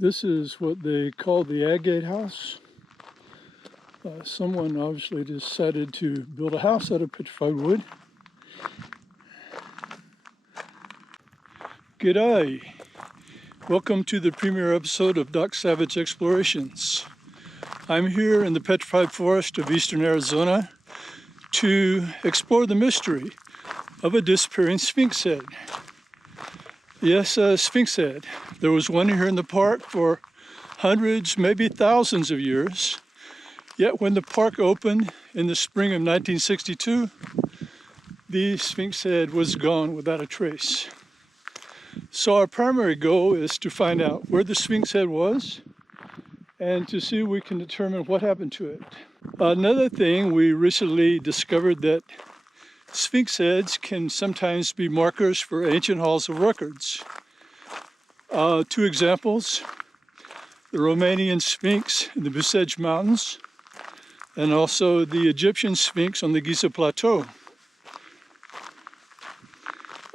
This is what they call the agate house. Someone obviously decided to build a house out of petrified wood. G'day! Welcome to the premiere episode of Doc Savage Explorations. I'm here in the Petrified Forest of eastern Arizona to explore the mystery of a disappearing sphinx head. Yes, a sphinx head. There was one here in the park for hundreds, maybe thousands of years. Yet when the park opened in the spring of 1962, the sphinx head was gone without a trace. So our primary goal is to find out where the sphinx head was and to see if we can determine what happened to it. Another thing, we recently discovered that sphinx heads can sometimes be markers for ancient halls of records. Two examples, the Romanian Sphinx in the Busege Mountains and also the Egyptian Sphinx on the Giza Plateau.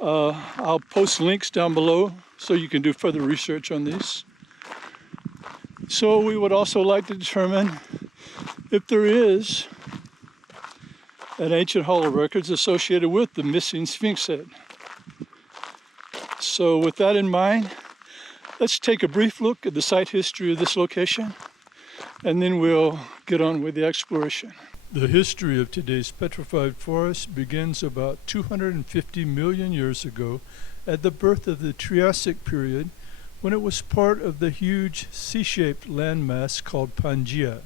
I'll post links down below so you can do further research on these. So we would also like to determine if there is an ancient hall of records associated with the missing sphinx head. So with that in mind, let's take a brief look at the site history of this location, and then we'll get on with the exploration. The history of today's Petrified Forest begins about 250 million years ago at the birth of the Triassic period, when it was part of the huge C-shaped landmass called Pangaea.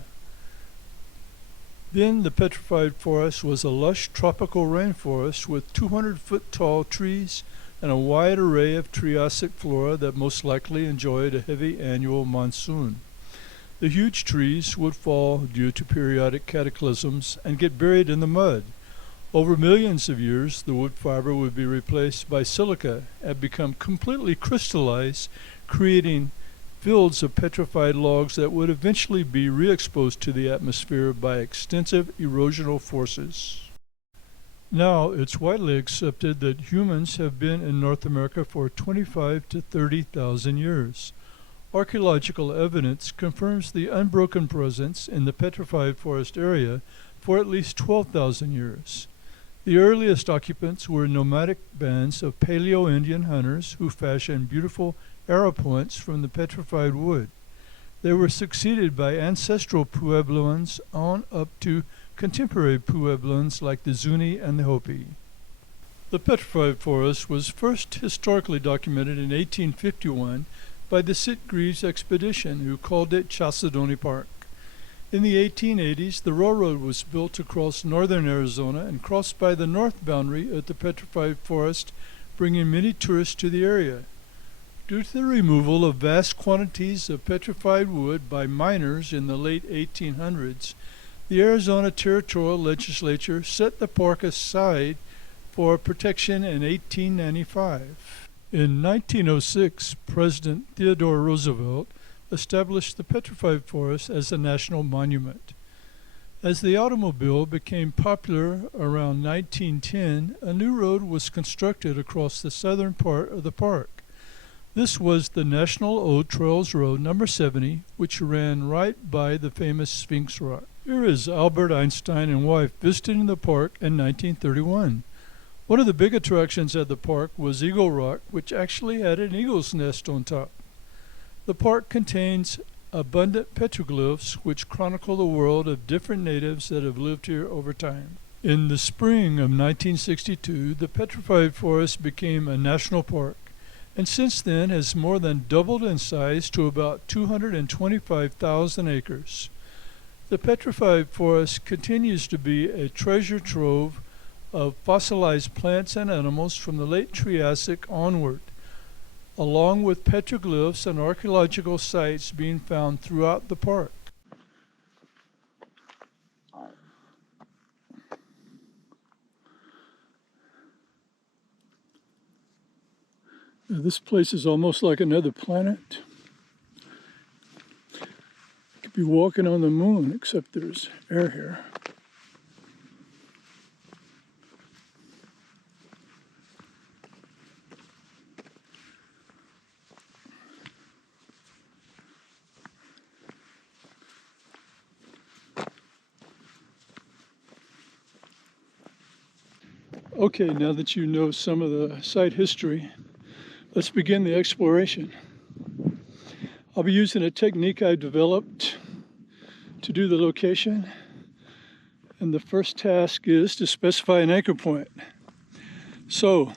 Then the Petrified Forest was a lush tropical rainforest with 200-foot tall trees and a wide array of Triassic flora that most likely enjoyed a heavy annual monsoon. The huge trees would fall due to periodic cataclysms and get buried in the mud. Over millions of years, the wood fiber would be replaced by silica and become completely crystallized, creating fields of petrified logs that would eventually be re-exposed to the atmosphere by extensive erosional forces. Now, it's widely accepted that humans have been in North America for 25 to 30,000 years. Archaeological evidence confirms the unbroken presence in the Petrified Forest area for at least 12,000 years. The earliest occupants were nomadic bands of Paleo-Indian hunters who fashioned beautiful arrow points from the petrified wood. They were succeeded by ancestral Puebloans on up to contemporary Puebloans like the Zuni and the Hopi. The Petrified Forest was first historically documented in 1851 by the Sitgreaves expedition, who called it Chassidoni Park. In the 1880s, the railroad was built across northern Arizona and crossed by the north boundary of the Petrified Forest, bringing many tourists to the area. Due to the removal of vast quantities of petrified wood by miners in the late 1800s, the Arizona Territorial Legislature set the park aside for protection in 1895. In 1906, President Theodore Roosevelt established the Petrified Forest as a national monument. As the automobile became popular around 1910, a new road was constructed across the southern part of the park. This was the National Old Trails Road number 70, which ran right by the famous Sphinx Rock. Here is Albert Einstein and wife visiting the park in 1931. One of the big attractions at the park was Eagle Rock, which actually had an eagle's nest on top. The park contains abundant petroglyphs which chronicle the world of different natives that have lived here over time. In the spring of 1962, the Petrified Forest became a national park, and since then has more than doubled in size to about 225,000 acres. The Petrified Forest continues to be a treasure trove of fossilized plants and animals from the late Triassic onward, along with petroglyphs and archaeological sites being found throughout the park. Now, this place is almost like another planet. You could be walking on the moon, except there's air here. Okay, now that you know some of the site history, let's begin the exploration. I'll be using a technique I developed to do the location, and the first task is to specify an anchor point. So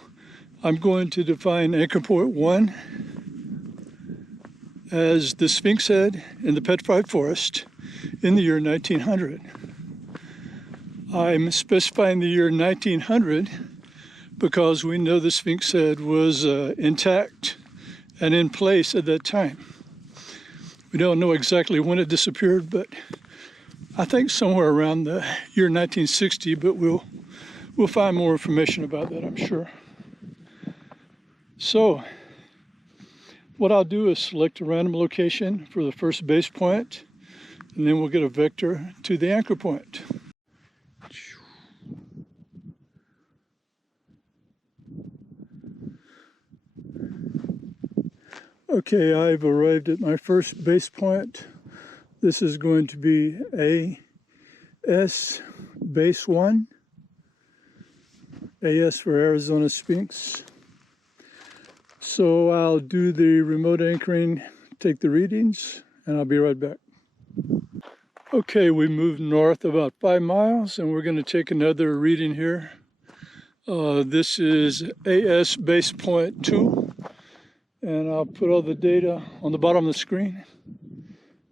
I'm going to define anchor point 1 as the Sphinx head in the Petrified Forest in the year 1900. I'm specifying the year 1900 because we know the Sphinx head was intact and in place at that time. We don't know exactly when it disappeared, but I think somewhere around the year 1960, but we'll find more information about that, I'm sure. So what I'll do is select a random location for the first base point, and then we'll get a vector to the anchor point. Okay, I've arrived at my first base point. This is going to be AS base 1, AS for Arizona Sphinx. So I'll do the remote anchoring, take the readings, and I'll be right back. Okay, we moved north about 5 miles, and we're going to take another reading here. This is AS base point 2. And I'll put all the data on the bottom of the screen,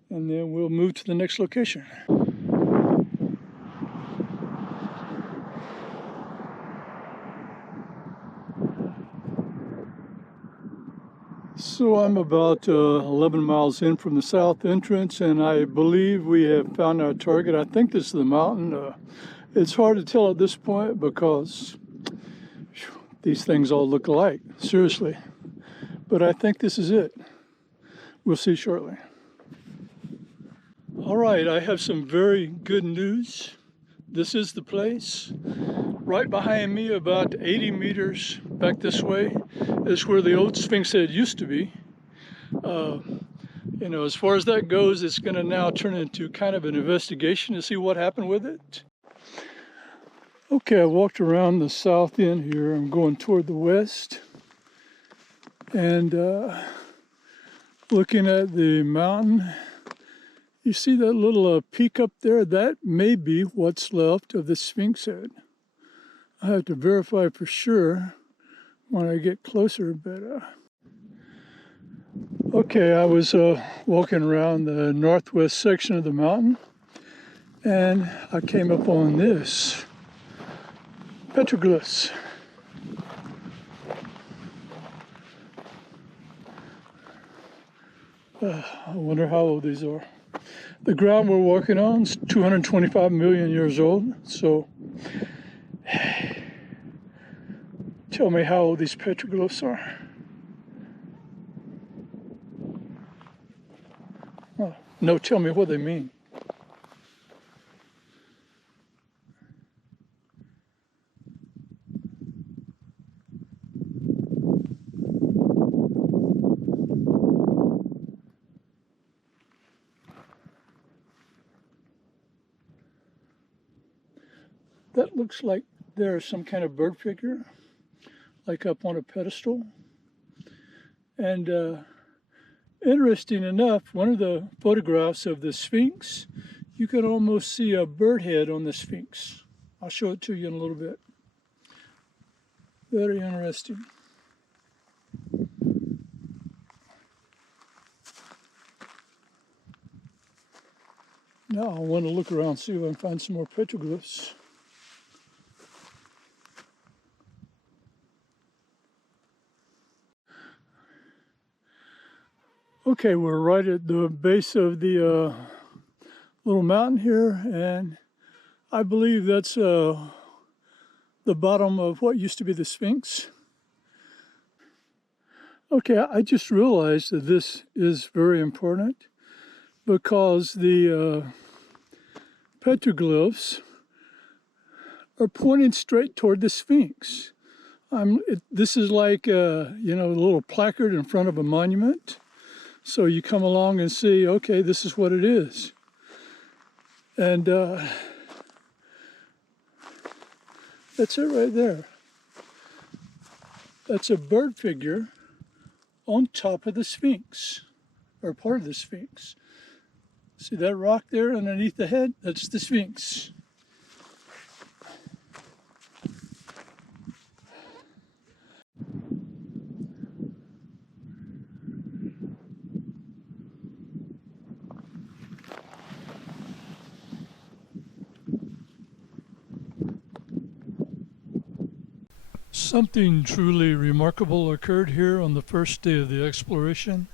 and then we'll move to the next location. So I'm about 11 miles in from the south entrance, and I believe we have found our target. I think this is the mountain. It's hard to tell at this point because these things all look alike, seriously. But I think this is it. We'll see shortly. All right, I have some very good news. This is the place. Right behind me, about 80 meters back this way, is where the old Sphinx head used to be. You know, as far as that goes, it's going to now turn into kind of an investigation to see what happened with it. Okay, I walked around the south end here. I'm going toward the west. And looking at the mountain, you see that little peak up there? That may be what's left of the Sphinx head. I have to verify for sure when I get closer, but okay, I was walking around the northwest section of the mountain, and I came up on this petroglyphs. I wonder how old these are. The ground we're walking on is 225 million years old. So tell me how old these petroglyphs are. Oh, no, tell me what they mean. That looks like there's some kind of bird figure, like up on a pedestal. And interesting enough, one of the photographs of the Sphinx, you can almost see a bird head on the Sphinx. I'll show it to you in a little bit. Very interesting. Now I want to look around, see if I can find some more petroglyphs. Okay, we're right at the base of the little mountain here, and I believe that's the bottom of what used to be the Sphinx. Okay, I just realized that this is very important because the petroglyphs are pointing straight toward the Sphinx. This is like you know, a little placard in front of a monument. So you come along and see, okay, this is what it is. And that's it right there. That's a bird figure on top of the Sphinx, or part of the Sphinx. See that rock there underneath the head? That's the Sphinx. Something truly remarkable occurred here on the first day of the exploration.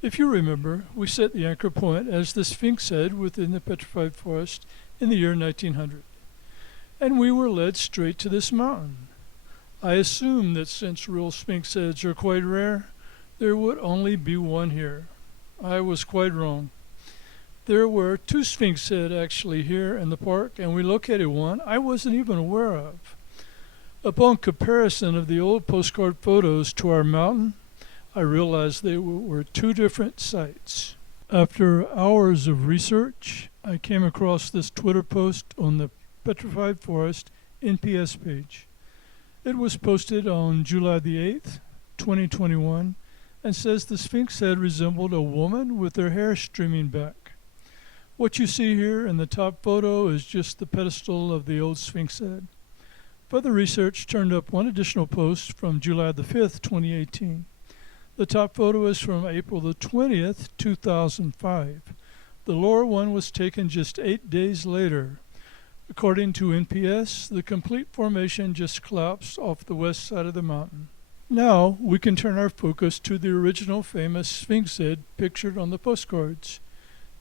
If you remember, we set the anchor point as the Sphinx head within the Petrified Forest in the year 1900, and we were led straight to this mountain. I assumed that since real Sphinx heads are quite rare, there would only be one here. I was quite wrong. There were two Sphinx heads actually here in the park, and we located one I wasn't even aware of. Upon comparison of the old postcard photos to our mountain, I realized they were two different sites. After hours of research, I came across this Twitter post on the Petrified Forest NPS page. It was posted on July the 8th, 2021, and says the Sphinx head resembled a woman with her hair streaming back. What you see here in the top photo is just the pedestal of the old Sphinx head. Further research turned up one additional post from July the 5th, 2018. The top photo is from April the 20th, 2005. The lower one was taken just 8 days later. According to NPS, the complete formation just collapsed off the west side of the mountain. Now we can turn our focus to the original famous Sphinx head pictured on the postcards.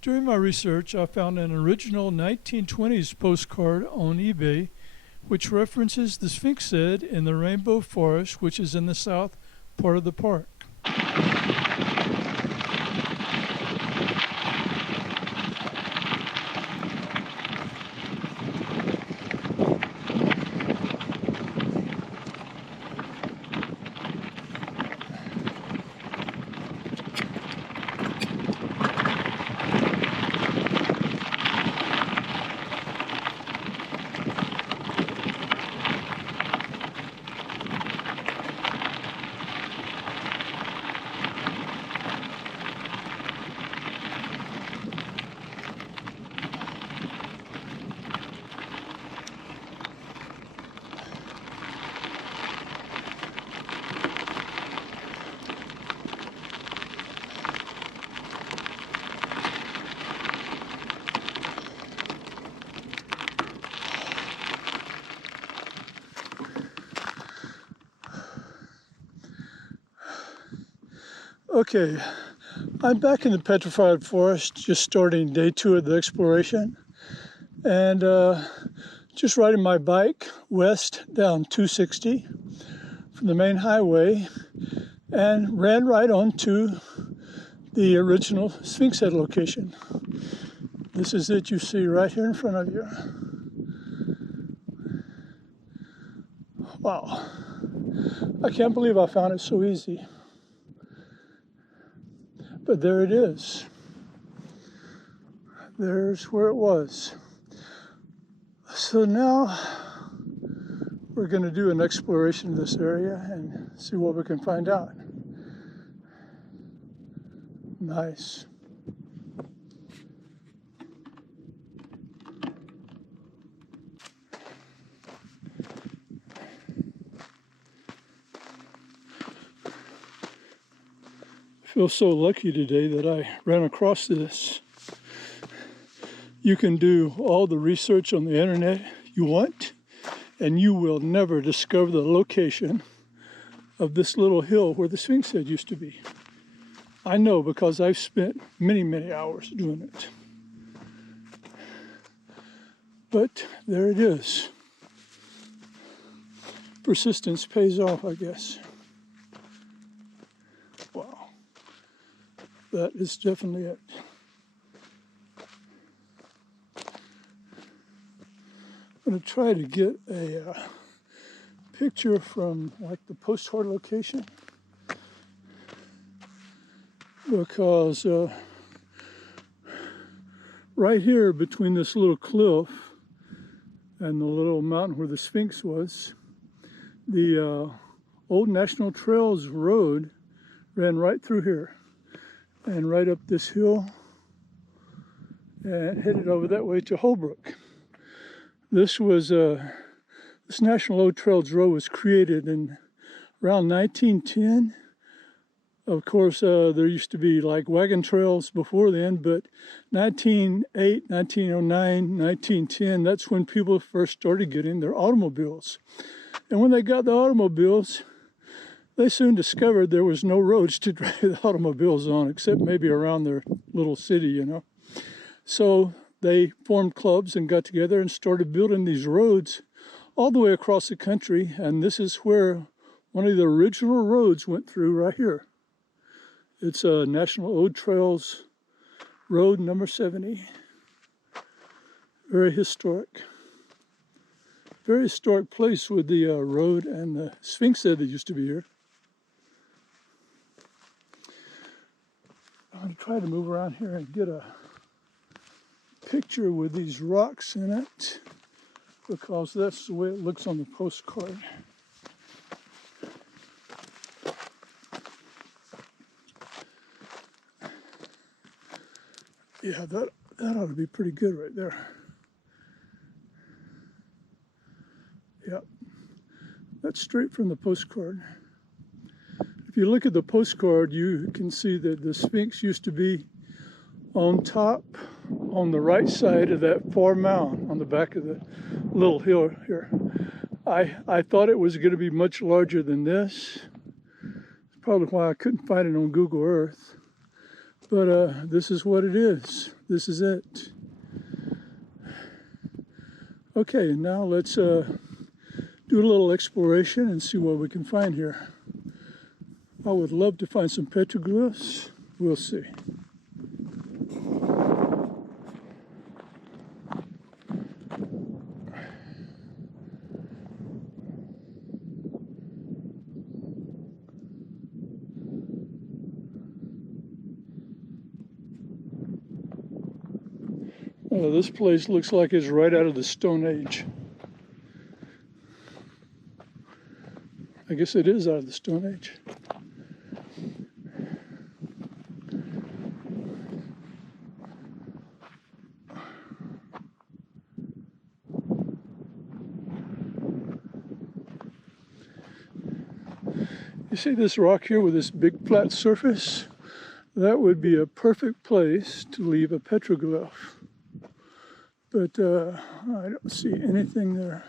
During my research, I found an original 1920s postcard on eBay which references the Sphinx head in the Rainbow Forest, which is in the south part of the park. Okay, I'm back in the Petrified Forest, just starting day 2 of the exploration, and just riding my bike west down 260 from the main highway, and ran right onto the original Sphinx head location. This is it you see right here in front of you. Wow, I can't believe I found it so easy. But there it is. There's where it was. So now we're going to do an exploration of this area and see what we can find out. Nice. I feel so lucky today that I ran across this. You can do all the research on the internet you want, and you will never discover the location of this little hill where the Sphinx head used to be. I know because I've spent many, many hours doing it. But there it is. Persistence pays off, I guess. Wow. That is definitely it. I'm going to try to get a picture from like the postcard location, because right here between this little cliff and the little mountain where the Sphinx was, the old National Trails road ran right through here and right up this hill and headed over that way to Holbrook. This National Old Trails Road was created in around 1910. Of course, there used to be like wagon trails before then, but 1908, 1909, 1910, that's when people first started getting their automobiles. And when they got the automobiles, they soon discovered there was no roads to drive the automobiles on, except maybe around their little city, you know. So they formed clubs and got together and started building these roads all the way across the country. And this is where one of the original roads went through right here. It's a National Old Trails Road number 70. Very historic. Very historic place with the road and the Sphinx that used to be here. I'm going to try to move around here and get a picture with these rocks in it, because that's the way it looks on the postcard. Yeah, that ought to be pretty good right there. Yep, that's straight from the postcard. If you look at the postcard, you can see that the Sphinx used to be on top, on the right side of that far mound on the back of the little hill here. I thought it was going to be much larger than this. That's probably why I couldn't find it on Google Earth. But this is what it is. This is it. Okay, now let's do a little exploration and see what we can find here. I would love to find some petroglyphs. We'll see. This place looks like it's right out of the Stone Age. I guess it is out of the Stone Age. You see this rock here with this big flat surface? That would be a perfect place to leave a petroglyph. But I don't see anything there.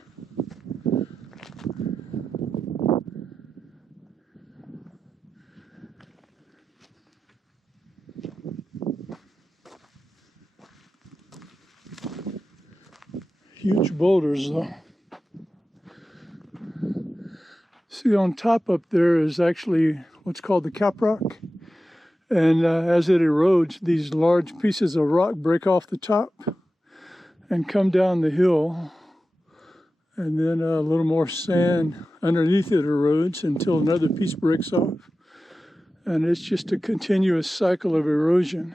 Huge boulders though. See, on top up there is actually what's called the cap rock. And as it erodes, these large pieces of rock break off the top and come down the hill, and then a little more sand underneath it erodes until another piece breaks off. And it's just a continuous cycle of erosion.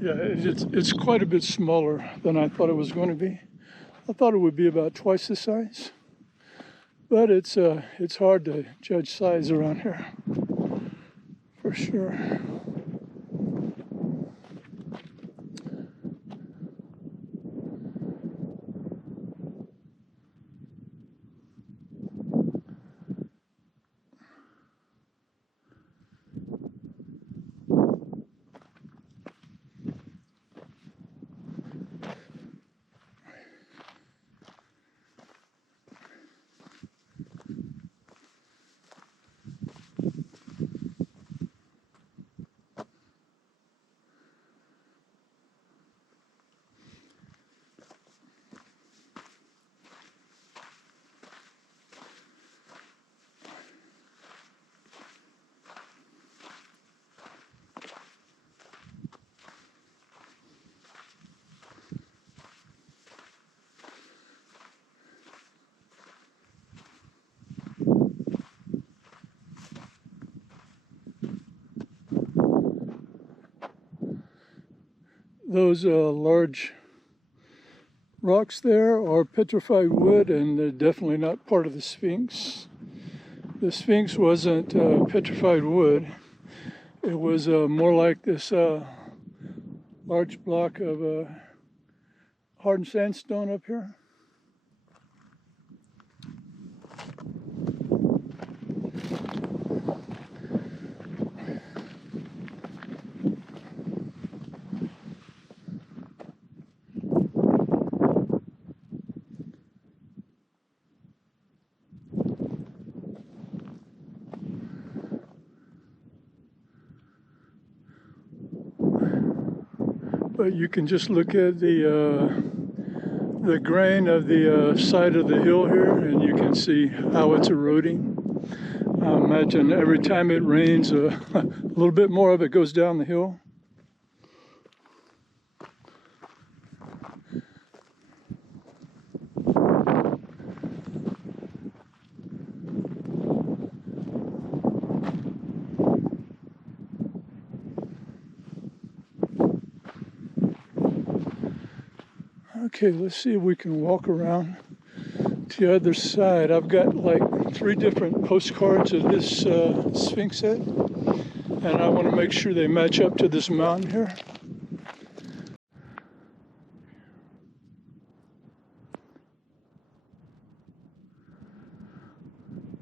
Yeah, it's quite a bit smaller than I thought it was going to be. I thought it would be about twice the size, but it's hard to judge size around here, for sure. those large rocks there are petrified wood, and they're definitely not part of the Sphinx. The Sphinx wasn't petrified wood. It was more like this large block of hardened sandstone up here. But you can just look at the grain of the side of the hill here, and you can see how it's eroding. I imagine every time it rains, a little bit more of it goes down the hill. Okay, let's see if we can walk around to the other side. I've got like 3 different postcards of this Sphinx head, and I want to make sure they match up to this mountain here.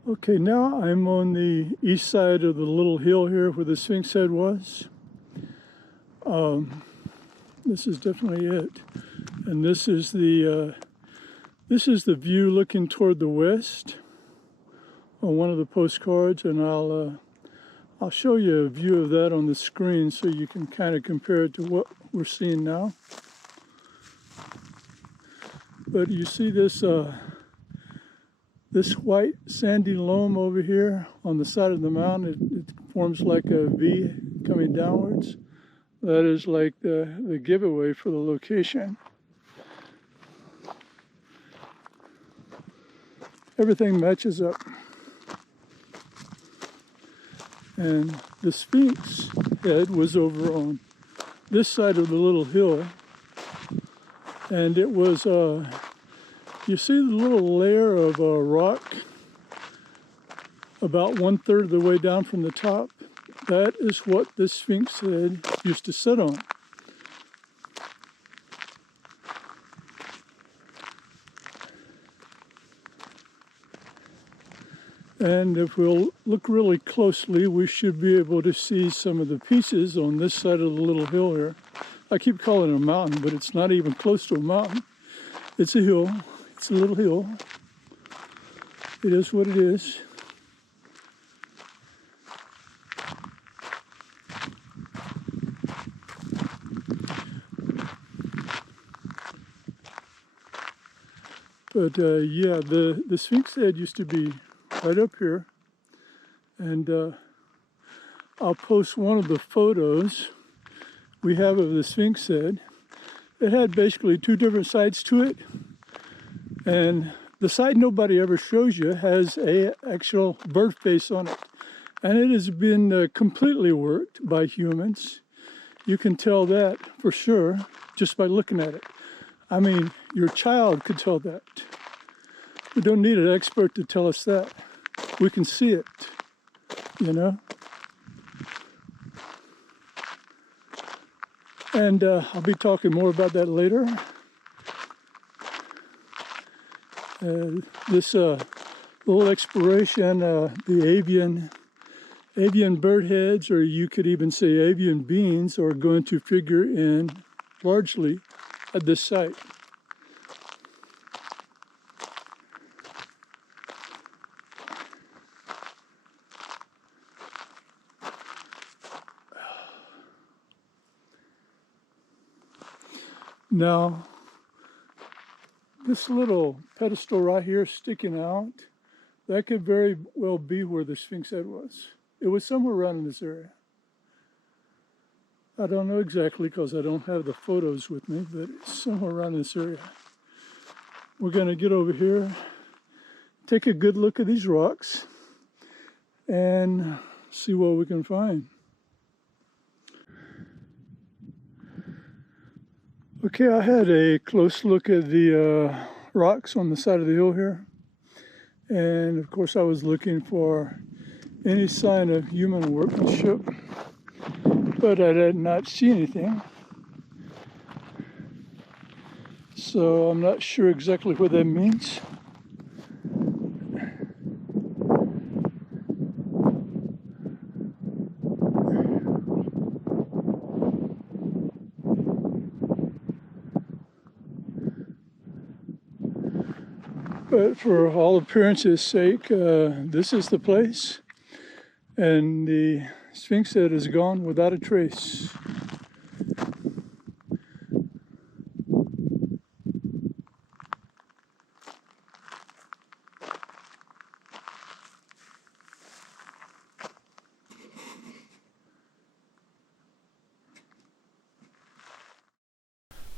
Okay, now I'm on the east side of the little hill here where the Sphinx head was. This is definitely it. And this is the view looking toward the west on one of the postcards, and I'll show you a view of that on the screen so you can kind of compare it to what we're seeing now. But you see this this white sandy loam over here on the side of the mountain. It forms like a V coming downwards. That is like the giveaway for the location. Everything matches up. And the Sphinx head was over on this side of the little hill. And it was, you see the little layer of rock about 1/3 of the way down from the top? That is what this Sphinx head used to sit on. And if we'll look really closely, we should be able to see some of the pieces on this side of the little hill here. I keep calling it a mountain, but it's not even close to a mountain. It's a hill. It's a little hill. It is what it is. But yeah, the Sphinx head used to be right up here, and I'll post one of the photos we have of the Sphinx head. It had basically 2 different sides to it, and the side nobody ever shows you has a actual bird face on it, and it has been completely worked by humans. You can tell that for sure just by looking at it. I mean, your child could tell that. We don't need an expert to tell us that. We can see it, you know? And I'll be talking more about that later. This little exploration, the avian bird heads, or you could even say avian beings, are going to figure in largely at this site. Now, this little pedestal right here sticking out, that could very well be where the Sphinx head was. It was somewhere around in this area. I don't know exactly because I don't have the photos with me, but it's somewhere around this area. We're going to get over here, take a good look at these rocks, and see what we can find. Okay, I had a close look at the rocks on the side of the hill here. And of course I was looking for any sign of human workmanship, but I did not see anything. So I'm not sure exactly what that means. But for all appearances' sake, this is the place, and the Sphinx head is gone without a trace.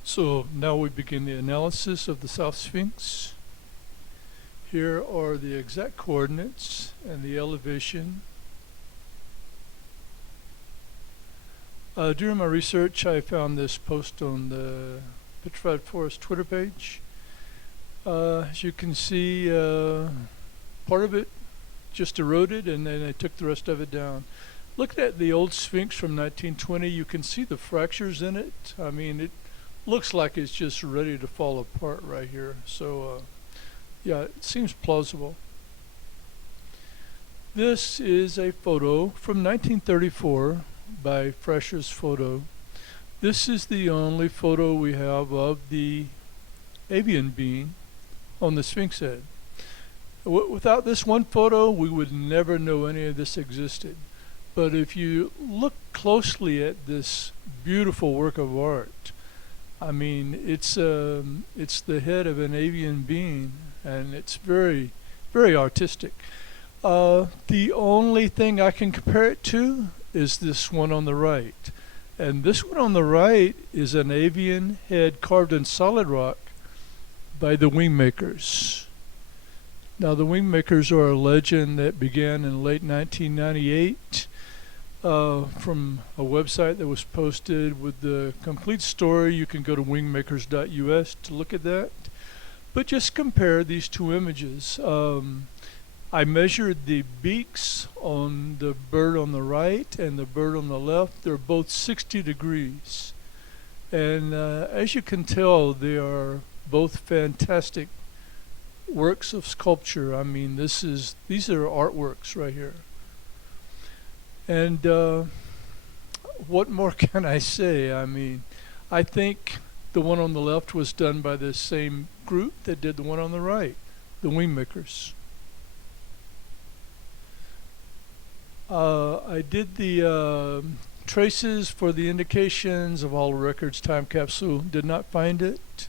So now we begin the analysis of the South Sphinx. Here are the exact coordinates and the elevation. During my research, I found this post on the Petrified Forest Twitter page. As you can see, part of it just eroded and then I took the rest of it down. Looking at the old Sphinx from 1920, you can see the fractures in it. I mean, it looks like it's just ready to fall apart right here. So, yeah, it seems plausible. This is a photo from 1934 by Fresher's Photo. This is the only photo we have of the avian being on the Sphinx head. Without this one photo, we would never know any of this existed. But if you look closely at this beautiful work of art, I mean, it's the head of an avian being, and it's very, very artistic. The only thing I can compare it to is this one on the right. And this one on the right is an avian head carved in solid rock by the Wingmakers. Now, the Wingmakers are a legend that began in late 1998 from a website that was posted with the complete story. You can go to wingmakers.us to look at that. But just compare these two images. I measured the beaks on the bird on the right and the bird on the left. They're both 60 degrees. And as you can tell, they are both fantastic works of sculpture. I mean, these are artworks right here. And what more can I say? I mean, I think the one on the left was done by the same group that did the one on the right, the Wingmakers. I did the traces for the indications of all records time capsule, did not find it.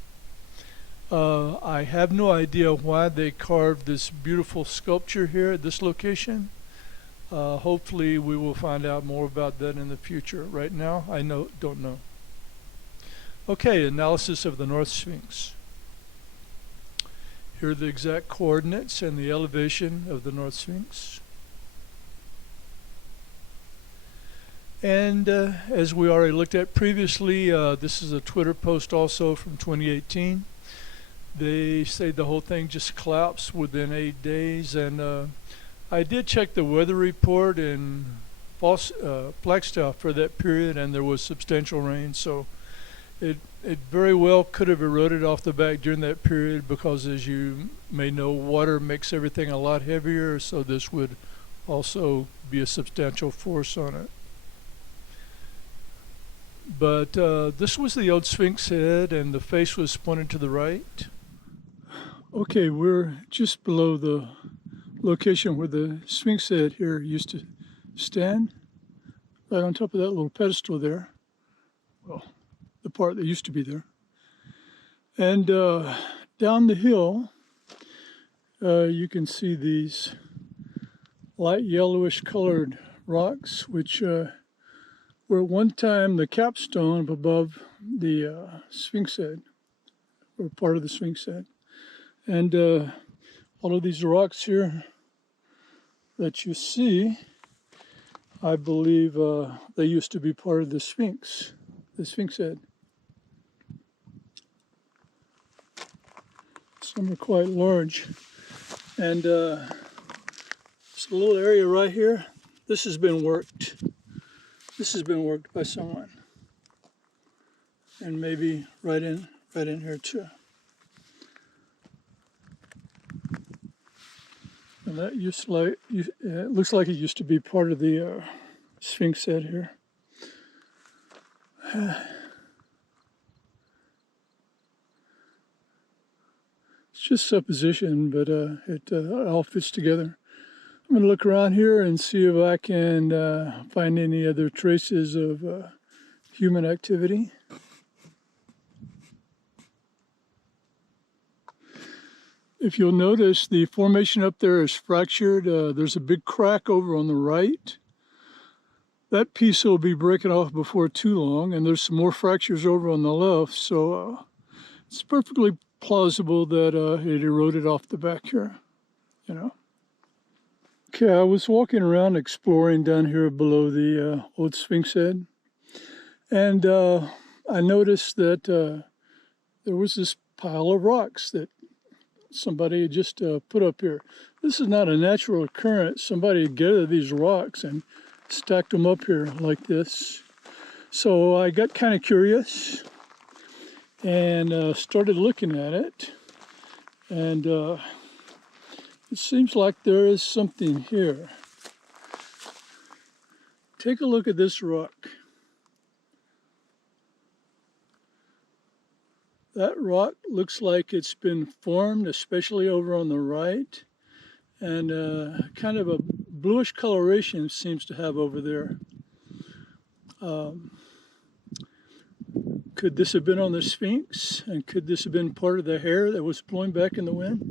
I have no idea why they carved this beautiful sculpture here at this location. Hopefully we will find out more about that in the future. Right now, I don't know. Okay, analysis of the North Sphinx. Here are the exact coordinates and the elevation of the North Sphinx. And as we already looked at previously, this is a Twitter post also from 2018. They say the whole thing just collapsed within 8 days, and I did check the weather report in Flagstaff for that period, and there was substantial rain, so it very well could have eroded off the back during that period because, as you may know, water makes everything a lot heavier, so this would also be a substantial force on it. But this was the old Sphinx head, and the face was pointed to the right. Okay, we're just below the location where the Sphinx head here used to stand, right on top of that little pedestal there. Well, the part that used to be there. And down the hill, you can see these light yellowish colored rocks, which were at one time the capstone above the Sphinx head, or part of the Sphinx head. And all of these rocks here that you see, I believe they used to be part of the Sphinx head. Some are quite large. And there's a little area right here. This has been worked. This has been worked by someone. And maybe right in here too. And that it looks like it used to be part of the Sphinx head here. It's just supposition, but it all fits together. I'm going to look around here and see if I can find any other traces of human activity. If you'll notice, the formation up there is fractured. There's a big crack over on the right. That piece will be breaking off before too long, and there's some more fractures over on the left, so it's perfectly plausible that it eroded off the back here, you know. Okay, I was walking around exploring down here below the old Sphinx head, and I noticed that there was this pile of rocks that somebody had just put up here. This is not a natural occurrence. Somebody had gathered these rocks and stacked them up here like this. So I got kind of curious and started looking at it. And it seems like there is something here. Take a look at this rock. That rock looks like it's been formed, especially over on the right, and kind of a bluish coloration seems to have over there. Could this have been on the Sphinx? And could this have been part of the hair that was blowing back in the wind?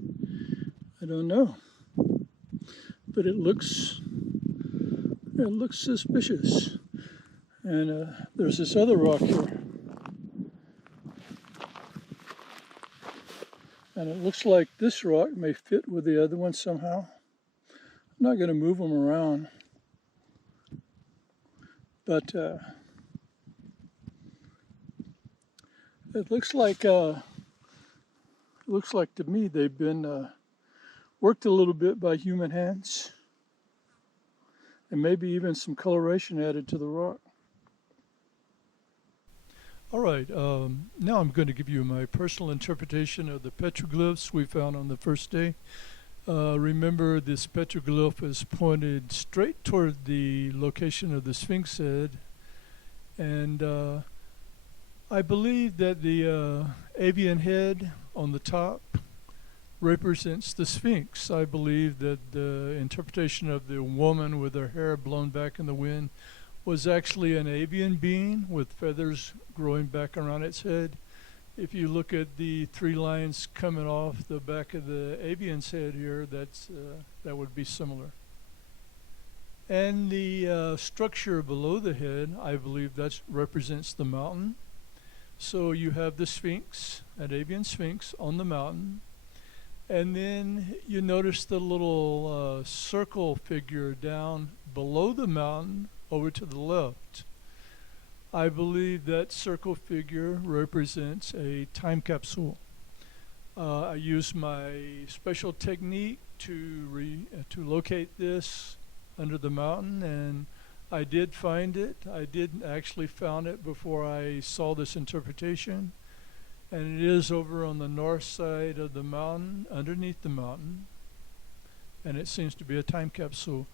I don't know. But it looks suspicious. And there's this other rock here. And it looks like this rock may fit with the other one somehow. I'm not going to move them around. But it looks like to me they've been worked a little bit by human hands. And maybe even some coloration added to the rock. All right, now I'm going to give you my personal interpretation of the petroglyphs we found on the first day. Remember, this petroglyph is pointed straight toward the location of the Sphinx head, and I believe that the avian head on the top represents the Sphinx. I believe that the interpretation of the woman with her hair blown back in the wind was actually an avian being with feathers growing back around its head. If you look at the three lines coming off the back of the avian's head here, that would be similar. And the structure below the head, I believe that represents the mountain. So you have the Sphinx, an avian Sphinx on the mountain. And then you notice the little circle figure down below the mountain over to the left. I believe that circle figure represents a time capsule. I used my special technique to locate this under the mountain, and I did find it. I did actually found it before I saw this interpretation, and it is over on the north side of the mountain, underneath the mountain, and it seems to be a time capsule.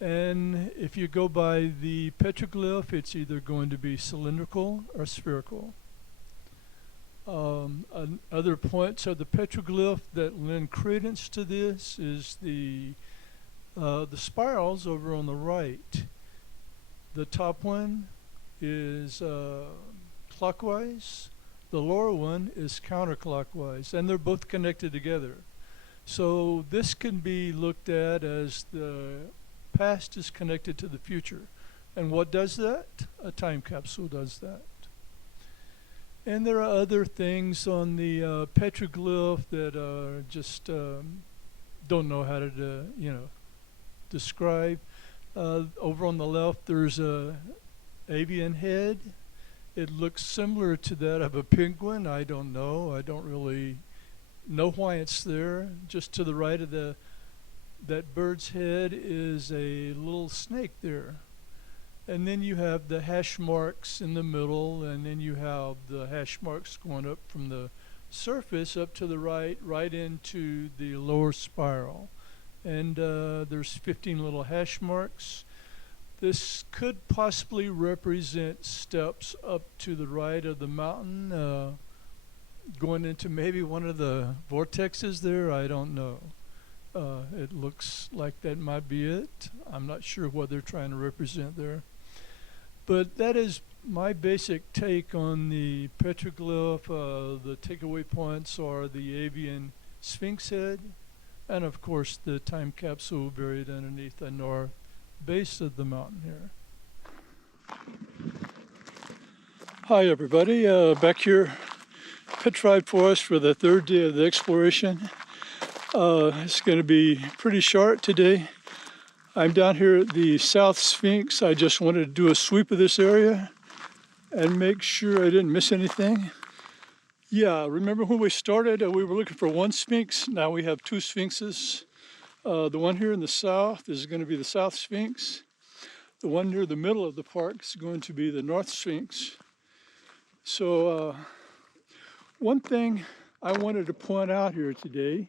And if you go by the petroglyph, it's either going to be cylindrical or spherical. Other points of the petroglyph that lend credence to this is the spirals over on the right. The top one is clockwise, the lower one is counterclockwise, and they're both connected together. So this can be looked at as the past is connected to the future. And what does that? A time capsule does that. And there are other things on the petroglyph that are just don't know how to describe. Over on the left, there's a avian head. It looks similar to that of a penguin. I don't know. I don't really know why it's there. Just to the right of that bird's head is a little snake there. And then you have the hash marks in the middle, and then you have the hash marks going up from the surface up to the right, right into the lower spiral. And there's 15 little hash marks. This could possibly represent steps up to the right of the mountain, going into maybe one of the vortexes there. I don't know. It looks like that might be it. I'm not sure what they're trying to represent there. But that is my basic take on the petroglyph. The takeaway points are the Avian Sphinx head, and of course the time capsule buried underneath the north base of the mountain here. Hi everybody, back here, Petrified Forest for the third day of the exploration. It's going to be pretty short today. I'm down here at the South Sphinx. I just wanted to do a sweep of this area and make sure I didn't miss anything. Yeah, remember when we started, we were looking for one Sphinx. Now we have two Sphinxes. The one here in the south is going to be the South Sphinx. The one near the middle of the park is going to be the North Sphinx. So one thing I wanted to point out here today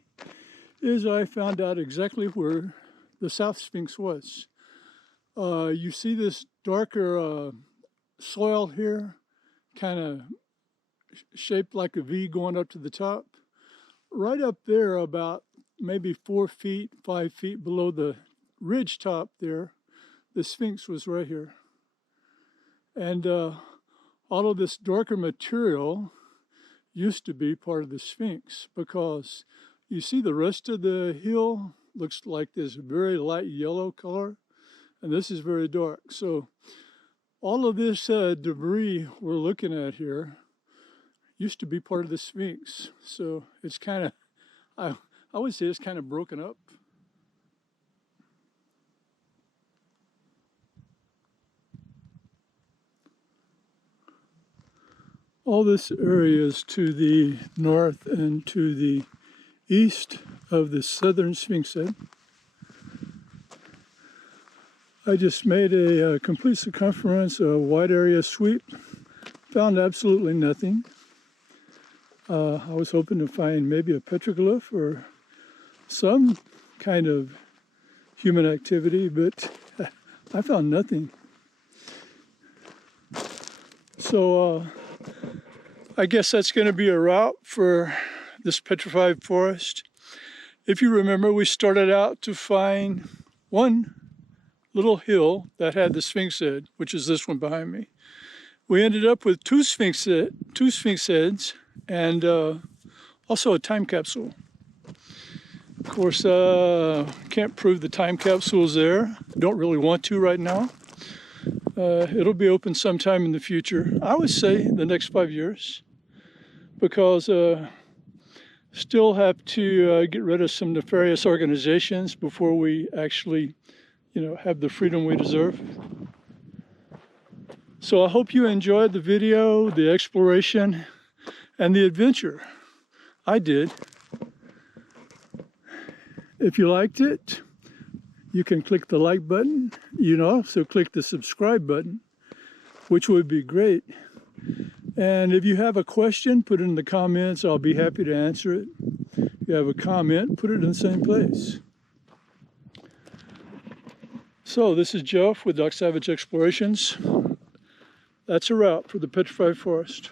is I found out exactly where the South Sphinx was. You see this darker soil here, kind of shaped like a V going up to the top. Right up there, about maybe 4 feet, 5 feet below the ridge top there, the Sphinx was right here. And all of this darker material used to be part of the Sphinx, because you see the rest of the hill looks like this very light yellow color, and this is very dark. So all of this debris we're looking at here used to be part of the Sphinx. So it's kind of, I would say it's kind of broken up. All this area is to the north and to the east of the southern Sphinx head. I just made a complete circumference, a wide area sweep. Found absolutely nothing. I was hoping to find maybe a petroglyph or some kind of human activity, but I found nothing. So I guess that's going to be a route for this Petrified Forest. If you remember, we started out to find one little hill that had the Sphinx head, which is this one behind me. We ended up with two Sphinx heads and also a time capsule. Of course, can't prove the time capsule's there. Don't really want to right now. It'll be open sometime in the future. I would say the next 5 years, because still have to get rid of some nefarious organizations before we actually, have the freedom we deserve. So I hope you enjoyed the video, the exploration, and the adventure. I did. If you liked it, you can click the like button. You can also click the subscribe button, which would be great. And if you have a question, put it in the comments. I'll be happy to answer it. If you have a comment, put it in the same place. So this is Jeff with Doc Savage Explorations. That's a route for the Petrified Forest.